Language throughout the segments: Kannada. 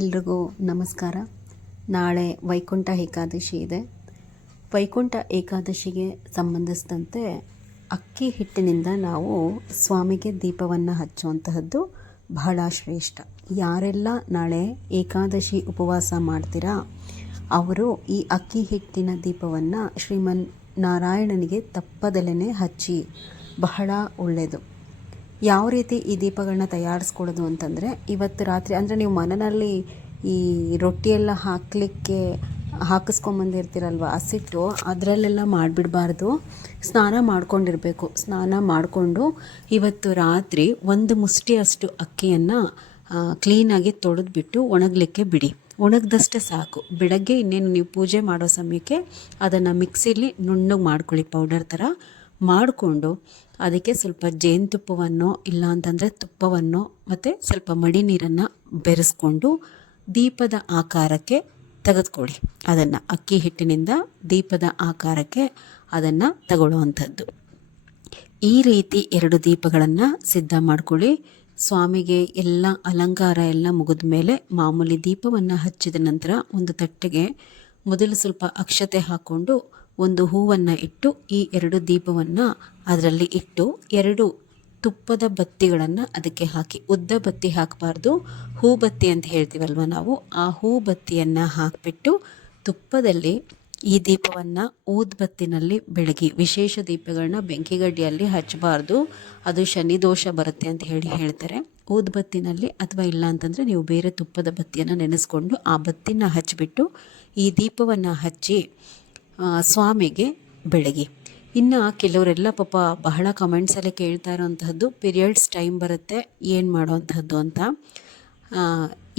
ಎಲ್ರಿಗೂ ನಮಸ್ಕಾರ. ನಾಳೆ ವೈಕುಂಠ ಏಕಾದಶಿ ಇದೆ. ವೈಕುಂಠ ಏಕಾದಶಿಗೆ ಸಂಬಂಧಿಸಿದಂತೆ ಅಕ್ಕಿ ಹಿಟ್ಟಿನಿಂದ ನಾವು ಸ್ವಾಮಿಗೆ ದೀಪವನ್ನು ಹಚ್ಚುವಂತಹದ್ದು ಬಹಳ ಶ್ರೇಷ್ಠ. ಯಾರೆಲ್ಲ ನಾಳೆ ಏಕಾದಶಿ ಉಪವಾಸ ಮಾಡ್ತೀರಾ ಅವರು ಈ ಅಕ್ಕಿ ಹಿಟ್ಟಿನ ದೀಪವನ್ನು ಶ್ರೀಮನ್ ನಾರಾಯಣನಿಗೆ ತಪ್ಪದಲೇ ಹಚ್ಚಿ, ಬಹಳ ಒಳ್ಳೆಯದು. ಯಾವ ರೀತಿ ಈ ದೀಪಗಳನ್ನ ತಯಾರಿಸ್ಕೊಳ್ಳೋದು ಅಂತಂದರೆ, ಇವತ್ತು ರಾತ್ರಿ ಅಂದರೆ ನೀವು ಮನೆಯಲ್ಲಿ ಈ ರೊಟ್ಟಿಯೆಲ್ಲ ಹಾಕಿಸ್ಕೊಂಬಂದಿರ್ತೀರಲ್ವ, ಹಸಿಟ್ಟು ಅದರಲ್ಲೆಲ್ಲ ಮಾಡಿಬಿಡಬಾರ್ದು. ಸ್ನಾನ ಮಾಡ್ಕೊಂಡಿರಬೇಕು. ಸ್ನಾನ ಮಾಡಿಕೊಂಡು ಇವತ್ತು ರಾತ್ರಿ ಒಂದು ಮುಷ್ಟಿಯಷ್ಟು ಅಕ್ಕಿಯನ್ನು ಕ್ಲೀನಾಗಿ ತೊಳೆದ್ಬಿಟ್ಟು ಒಣಗಲಿಕ್ಕೆ ಬಿಡಿ. ಒಣಗ್ದಷ್ಟೇ ಸಾಕು. ಬೆಳಗ್ಗೆ ಇನ್ನೇನು ನೀವು ಪೂಜೆ ಮಾಡೋ ಸಮಯಕ್ಕೆ ಅದನ್ನು ಮಿಕ್ಸಿಲಿ ನುಣ್ಣಗೆ ಮಾಡ್ಕೊಳ್ಳಿ, ಪೌಡರ್ ಥರ ಮಾಡಿಕೊಂಡು ಅದಕ್ಕೆ ಸ್ವಲ್ಪ ಜೇನುತುಪ್ಪವನ್ನು ಇಲ್ಲ ಅಂತಂದರೆ ತುಪ್ಪವನ್ನು ಮತ್ತು ಸ್ವಲ್ಪ ಮಡಿ ನೀರನ್ನು ಬೆರೆಸ್ಕೊಂಡು ದೀಪದ ಆಕಾರಕ್ಕೆ ತೆಗೆದುಕೊಳ್ಳಿ. ಅದನ್ನು ಅಕ್ಕಿ ಹಿಟ್ಟಿನಿಂದ ದೀಪದ ಆಕಾರಕ್ಕೆ ಅದನ್ನು ತಗೊಳ್ಳುವಂಥದ್ದು. ಈ ರೀತಿ 2 ದೀಪಗಳನ್ನು ಸಿದ್ಧ ಮಾಡ್ಕೊಳ್ಳಿ. ಸ್ವಾಮಿಗೆ ಎಲ್ಲ ಅಲಂಕಾರ ಎಲ್ಲ ಮುಗಿದ ಮೇಲೆ ಮಾಮೂಲಿ ದೀಪವನ್ನು ಹಚ್ಚಿದ ನಂತರ ಒಂದು ತಟ್ಟೆಗೆ ಮೊದಲು ಸ್ವಲ್ಪ ಅಕ್ಷತೆ ಹಾಕ್ಕೊಂಡು ಒಂದು ಹೂವನ್ನು ಇಟ್ಟು ಈ 2 ದೀಪವನ್ನು ಅದರಲ್ಲಿ ಇಟ್ಟು 2 ತುಪ್ಪದ ಬತ್ತಿಗಳನ್ನು ಅದಕ್ಕೆ ಹಾಕಿ, ಉದ್ದ ಬತ್ತಿ ಹಾಕಬಾರ್ದು, ಹೂ ಬತ್ತಿ ಅಂತ ಹೇಳ್ತೀವಲ್ವ ನಾವು, ಆ ಹೂ ಬತ್ತಿಯನ್ನು ಹಾಕಿಬಿಟ್ಟು ತುಪ್ಪದಲ್ಲಿ ಈ ದೀಪವನ್ನು ಊದ್ಬತ್ತಿನಲ್ಲಿ ಬೆಳಗಿ. ವಿಶೇಷ ದೀಪಗಳನ್ನ ಬೆಂಕಿಗಡ್ಡಿಯಲ್ಲಿ ಹಚ್ಚಬಾರ್ದು, ಅದು ಶನಿ ದೋಷ ಬರುತ್ತೆ ಅಂತ ಹೇಳ್ತಾರೆ. ಊದ್ಬತ್ತಿನಲ್ಲಿ ಅಥವಾ ಇಲ್ಲ ಅಂತಂದರೆ ನೀವು ಬೇರೆ ತುಪ್ಪದ ಬತ್ತಿಯನ್ನು ನೆನೆಸ್ಕೊಂಡು ಆ ಬತ್ತಿನ ಹಚ್ಚಿಬಿಟ್ಟು ಈ ದೀಪವನ್ನು ಹಚ್ಚಿ ಸ್ವಾಮಿಗೆ ಬೆಳಗಿ. ಇನ್ನು ಕೆಲವರೆಲ್ಲ ಪಾಪ ಬಹಳ ಕಮೆಂಟ್ಸಲ್ಲಿ ಕೇಳ್ತಾ ಇರೋವಂತಹದ್ದು, ಪೀರಿಯಡ್ಸ್ ಟೈಮ್ ಬರುತ್ತೆ ಏನು ಮಾಡೋವಂಥದ್ದು ಅಂತ.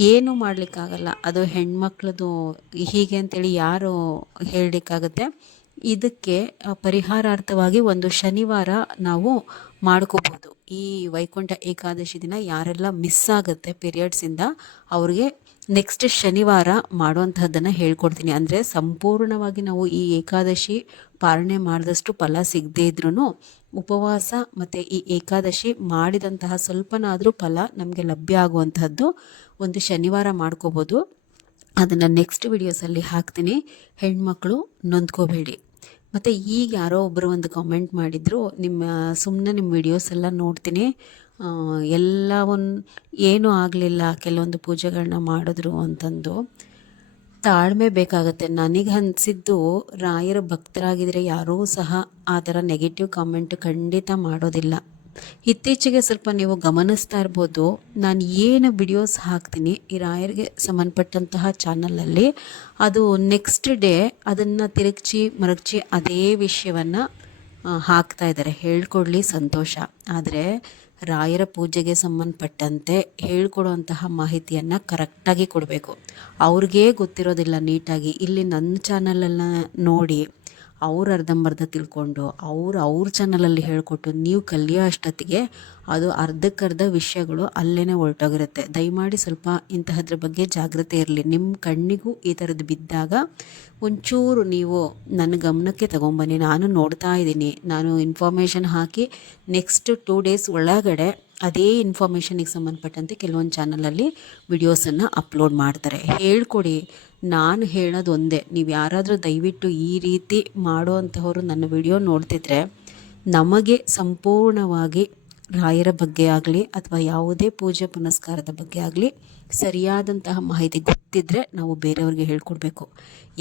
ಏನು ಮಾಡಲಿಕ್ಕಾಗಲ್ಲ, ಅದು ಹೆಣ್ಮಕ್ಳದು ಹೀಗೆ ಅಂತೇಳಿ ಯಾರು ಹೇಳಲಿಕ್ಕಾಗುತ್ತೆ. ಇದಕ್ಕೆ ಪರಿಹಾರಾರ್ಥವಾಗಿ ಒಂದು ಶನಿವಾರ ನಾವು ಮಾಡ್ಕೋಬೋದು. ಈ ವೈಕುಂಠ ಏಕಾದಶಿ ದಿನ ಯಾರೆಲ್ಲ ಮಿಸ್ ಆಗುತ್ತೆ ಪೀರಿಯಡ್ಸಿಂದ ಅವ್ರಿಗೆ ನೆಕ್ಸ್ಟ್ ಶನಿವಾರ ಮಾಡುವಂತಹದ್ದನ್ನು ಹೇಳ್ಕೊಡ್ತೀನಿ. ಅಂದರೆ ಸಂಪೂರ್ಣವಾಗಿ ನಾವು ಈ ಏಕಾದಶಿ ಪಾಲನೆ ಮಾಡಿದಷ್ಟು ಫಲ ಸಿಗದೇ ಇದ್ರೂ ಉಪವಾಸ ಮತ್ತು ಈ ಏಕಾದಶಿ ಮಾಡಿದಂತಹ ಸ್ವಲ್ಪನಾದರೂ ಫಲ ನಮಗೆ ಲಭ್ಯ ಆಗುವಂತಹದ್ದು ಒಂದು ಶನಿವಾರ ಮಾಡ್ಕೋಬೋದು. ಅದನ್ನು ನೆಕ್ಸ್ಟ್ ವಿಡಿಯೋಸಲ್ಲಿ ಹಾಕ್ತೀನಿ, ಹೆಣ್ಮಕ್ಳು ನೊಂದ್ಕೋಬೇಡಿ. ಮತ್ತು ಈಗ ಯಾರೋ ಒಬ್ಬರು ಒಂದು ಕಾಮೆಂಟ್ ಮಾಡಿದರು, ಸುಮ್ಮನೆ ನಿಮ್ಮ ವಿಡಿಯೋಸ್ ಎಲ್ಲ ನೋಡ್ತೀನಿ, ಎಲ್ಲ ಏನೂ ಆಗಲಿಲ್ಲ, ಕೆಲವೊಂದು ಪೂಜೆಗಳನ್ನ ಮಾಡಿದ್ರು ಅಂತಂದು. ತಾಳ್ಮೆ ಬೇಕಾಗತ್ತೆ. ನನಗೆ ಅನಿಸಿದ್ದು, ರಾಯರ ಭಕ್ತರಾಗಿದ್ದರೆ ಯಾರೂ ಸಹ ಆ ಥರ ನೆಗೆಟಿವ್ ಕಾಮೆಂಟ್ ಖಂಡಿತ ಮಾಡೋದಿಲ್ಲ. ಇತ್ತೀಚೆಗೆ ಸ್ವಲ್ಪ ನೀವು ಗಮನಿಸ್ತಾ ಇರ್ಬೋದು, ನಾನು ಏನು ವಿಡಿಯೋಸ್ ಹಾಕ್ತೀನಿ ಈ ರಾಯರಿಗೆ ಸಂಬಂಧಪಟ್ಟಂತಹ ಚಾನಲಲ್ಲಿ, ಅದು ನೆಕ್ಸ್ಟ್ ಡೇ ಅದನ್ನು ತಿರುಗ್ಚಿ ಮರಗ್ಚಿ ಅದೇ ವಿಷಯವನ್ನು ಹಾಕ್ತಾ ಇದ್ದಾರೆ. ಹೇಳ್ಕೊಡ್ಲಿ ಸಂತೋಷ, ಆದರೆ ರಾಯರ ಪೂಜೆಗೆ ಸಂಬಂಧಪಟ್ಟಂತೆ ಹೇಳ್ಕೊಡುವಂತಹ ಮಾಹಿತಿಯನ್ನು ಕರೆಕ್ಟಾಗಿ ಕೊಡಬೇಕು. ಅವ್ರಿಗೇ ಗೊತ್ತಿರೋದಿಲ್ಲ ನೀಟಾಗಿ. ಇಲ್ಲಿ ನನ್ನ ಚಾನಲನ್ನು ನೋಡಿ ಅವ್ರು ಅರ್ಧಂಬರ್ಧ ತಿಳ್ಕೊಂಡು ಅವ್ರ ಚಾನಲಲ್ಲಿ ಹೇಳಿಕೊಟ್ಟು ನೀವು ಕಲಿಯೋ ಅಷ್ಟೊತ್ತಿಗೆ ಅದು ಅರ್ಧಕ್ಕರ್ಧ ವಿಷಯಗಳು ಅಲ್ಲೇ ಹೊರಟೋಗಿರುತ್ತೆ. ದಯಮಾಡಿ ಸ್ವಲ್ಪ ಇಂತಹದ್ರ ಬಗ್ಗೆ ಜಾಗ್ರತೆ ಇರಲಿ. ನಿಮ್ಮ ಕಣ್ಣಿಗೂ ಈ ಥರದ್ದು ಬಿದ್ದಾಗ ಒಂಚೂರು ನೀವು ನನ್ನ ಗಮನಕ್ಕೆ ತಗೊಂಬನ್ನಿ. ನಾನು ನೋಡ್ತಾ ಇದ್ದೀನಿ, ನಾನು ಇನ್ಫಾರ್ಮೇಷನ್ ಹಾಕಿ ನೆಕ್ಸ್ಟ್ 2 ಡೇಸ್ ಒಳಗಡೆ ಅದೇ ಇನ್ಫಾರ್ಮೇಷನಿಗೆ ಸಂಬಂಧಪಟ್ಟಂತೆ ಕೆಲವೊಂದು ಚಾನಲಲ್ಲಿ ವಿಡಿಯೋಸನ್ನು ಅಪ್ಲೋಡ್ ಮಾಡ್ತಾರೆ. ಹೇಳ್ಕೊಡಿ. ನಾನು ಹೇಳೋದು ಒಂದೇ, ನೀವು ಯಾರಾದರೂ ದಯವಿಟ್ಟು ಈ ರೀತಿ ಮಾಡೋ ಅಂಥವರು ನನ್ನ ವಿಡಿಯೋ ನೋಡ್ತಿದ್ರೆ, ನಮಗೆ ಸಂಪೂರ್ಣವಾಗಿ ರಾಯರ ಬಗ್ಗೆ ಆಗಲಿ ಅಥವಾ ಯಾವುದೇ ಪೂಜೆ ಪುನಸ್ಕಾರದ ಬಗ್ಗೆ ಆಗಲಿ ಸರಿಯಾದಂತಹ ಮಾಹಿತಿ ಗೊತ್ತಿದ್ದರೆ ನಾವು ಬೇರೆಯವ್ರಿಗೆ ಹೇಳ್ಕೊಡ್ಬೇಕು.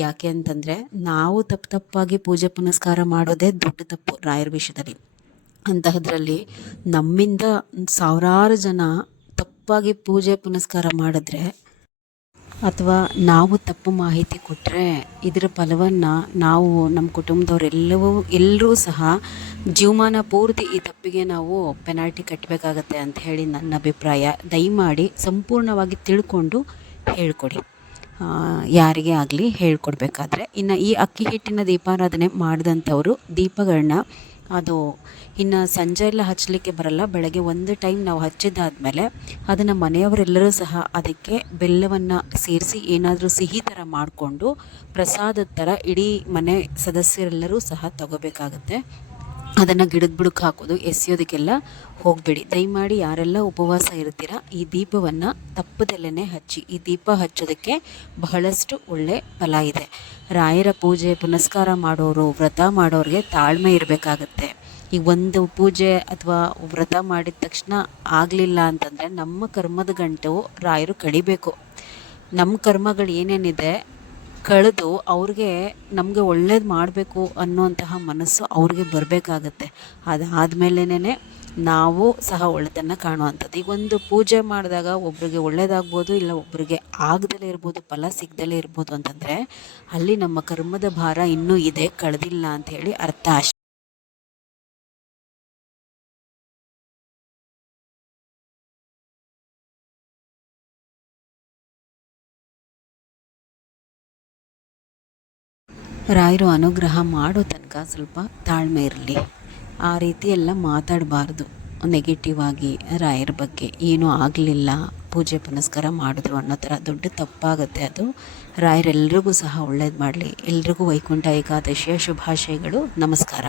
ಯಾಕೆ ಅಂತಂದರೆ ನಾವು ತಪ್ಪಾಗಿ ಪೂಜೆ ಪುನಸ್ಕಾರ ಮಾಡೋದೇ ದೊಡ್ಡ ತಪ್ಪು ರಾಯರ ವಿಷಯದಲ್ಲಿ. ಅಂತಹದ್ರಲ್ಲಿ ನಮ್ಮಿಂದ ಸಾವಿರಾರು ಜನ ತಪ್ಪಾಗಿ ಪೂಜೆ ಪುನಸ್ಕಾರ ಮಾಡಿದ್ರೆ ಅಥವಾ ನಾವು ತಪ್ಪು ಮಾಹಿತಿ ಕೊಟ್ಟರೆ ಇದರ ಫಲವನ್ನು ನಾವು, ನಮ್ಮ ಕುಟುಂಬದವರೆಲ್ಲರೂ ಸಹ ಜೀವಮಾನ ಪೂರ್ತಿ ಈ ತಪ್ಪಿಗೆ ನಾವು ಪೆನಾಲ್ಟಿ ಕಟ್ಟಬೇಕಾಗತ್ತೆ ಅಂತ ಹೇಳಿ ನನ್ನ ಅಭಿಪ್ರಾಯ. ದಯಮಾಡಿ ಸಂಪೂರ್ಣವಾಗಿ ತಿಳ್ಕೊಂಡು ಹೇಳ್ಕೊಡಿ, ಯಾರಿಗೇ ಆಗಲಿ ಹೇಳ್ಕೊಡ್ಬೇಕಾದ್ರೆ. ಇನ್ನು ಈ ಅಕ್ಕಿ ಹಿಟ್ಟಿನ ದೀಪಾರಾಧನೆ ಮಾಡಿದಂಥವರು ದೀಪಗಳನ್ನ ಅದು ಇನ್ನು ಸಂಜೆ ಎಲ್ಲ ಹಚ್ಚಲಿಕ್ಕೆ ಬರಲ್ಲ. ಬೆಳಗ್ಗೆ ಒಂದು ಟೈಮ್ ನಾವು ಹಚ್ಚಿದ್ದಾದಮೇಲೆ ಅದನ್ನು ಮನೆಯವರೆಲ್ಲರೂ ಸಹ ಅದಕ್ಕೆ ಬೆಲ್ಲವನ್ನು ಸೇರಿಸಿ ಏನಾದರೂ ಸಿಹಿ ಥರ ಮಾಡಿಕೊಂಡು ಪ್ರಸಾದದ ಥರ ಇಡೀ ಮನೆ ಸದಸ್ಯರೆಲ್ಲರೂ ಸಹ ತಗೋಬೇಕಾಗತ್ತೆ. ಅದನ್ನು ಗಿಡದ ಬುಡಕ್ಕೆ ಹಾಕೋದು, ಎಸೆಯೋದಕ್ಕೆಲ್ಲ ಹೋಗಬೇಡಿ. ದಯಮಾಡಿ ಯಾರೆಲ್ಲ ಉಪವಾಸ ಇರ್ತೀರ ಈ ದೀಪವನ್ನು ತಪ್ಪದಲ್ಲೇ ಹಚ್ಚಿ. ಈ ದೀಪ ಹಚ್ಚೋದಕ್ಕೆ ಬಹಳಷ್ಟು ಒಳ್ಳೆ ಫಲ ಇದೆ. ರಾಯರ ಪೂಜೆ ಪುನಸ್ಕಾರ ಮಾಡೋರು, ವ್ರತ ಮಾಡೋರಿಗೆ ತಾಳ್ಮೆ ಇರಬೇಕಾಗತ್ತೆ. ಈಗ ಒಂದು ಪೂಜೆ ಅಥವಾ ವ್ರತ ಮಾಡಿದ ತಕ್ಷಣ ಆಗಲಿಲ್ಲ ಅಂತಂದರೆ ನಮ್ಮ ಕರ್ಮದ ಗಂಟು ರಾಯರು ಕಡಿಬೇಕು. ನಮ್ಮ ಕರ್ಮಗಳು ಏನೇನಿದೆ ಕಳೆದು ಅವ್ರಿಗೆ ನಮಗೆ ಒಳ್ಳೇದು ಮಾಡಬೇಕು ಅನ್ನೋಂತಹ ಮನಸ್ಸು ಅವ್ರಿಗೆ ಬರಬೇಕಾಗತ್ತೆ. ಅದಾದಮೇಲೆನೇ ನಾವು ಸಹ ಒಳ್ಳೆಯದನ್ನು ಕಾಣುವಂಥದ್ದು. ಈಗ ಒಂದು ಪೂಜೆ ಮಾಡಿದಾಗ ಒಬ್ರಿಗೆ ಒಳ್ಳೇದಾಗ್ಬೋದು, ಇಲ್ಲ ಒಬ್ರಿಗೆ ಆಗದಲ್ಲೇ ಇರ್ಬೋದು, ಫಲ ಸಿಗದಲ್ಲೇ ಇರ್ಬೋದು ಅಂತಂದರೆ ಅಲ್ಲಿ ನಮ್ಮ ಕರ್ಮದ ಭಾರ ಇನ್ನೂ ಇದೆ, ಕಳೆದಿಲ್ಲ ಅಂಥೇಳಿ ಅರ್ಥ ಅಷ್ಟೆ. ರಾಯರು ಅನುಗ್ರಹ ಮಾಡೋ ತನಕ ಸ್ವಲ್ಪ ತಾಳ್ಮೆ ಇರಲಿ. ಆ ರೀತಿ ಎಲ್ಲ ಮಾತಾಡಬಾರ್ದು ನೆಗೆಟಿವ್ ಆಗಿ ರಾಯರ ಬಗ್ಗೆ. ಏನೂ ಆಗಲಿಲ್ಲ, ಪೂಜೆ ಪುನಸ್ಕಾರ ಮಾಡಿದ್ರು ಅನ್ನೋ ಥರ ದೊಡ್ಡ ತಪ್ಪಾಗುತ್ತೆ ಅದು. ರಾಯರೆಲ್ರಿಗೂ ಸಹ ಒಳ್ಳೇದು ಮಾಡಲಿ. ಎಲ್ರಿಗೂ ವೈಕುಂಠ ಏಕಾದಶಿಯ ಶುಭಾಶಯಗಳು. ನಮಸ್ಕಾರ.